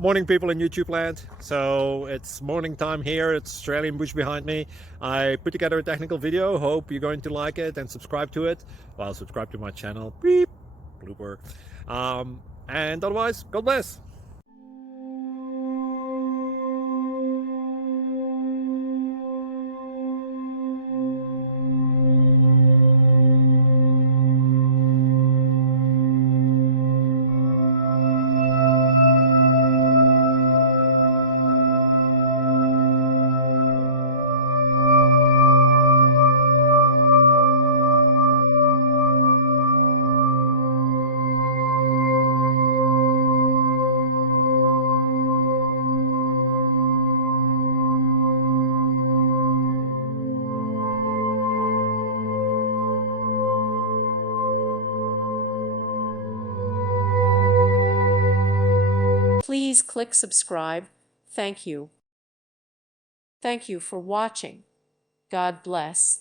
Morning, people in YouTube land. So it's morning time here. It's Australian bush behind me. I put together a technical video. Hope you're going to like it and subscribe to it. Well, subscribe to my channel. Beep. Blooper. And otherwise, God bless. Please click subscribe. Thank you. Thank you for watching. God bless.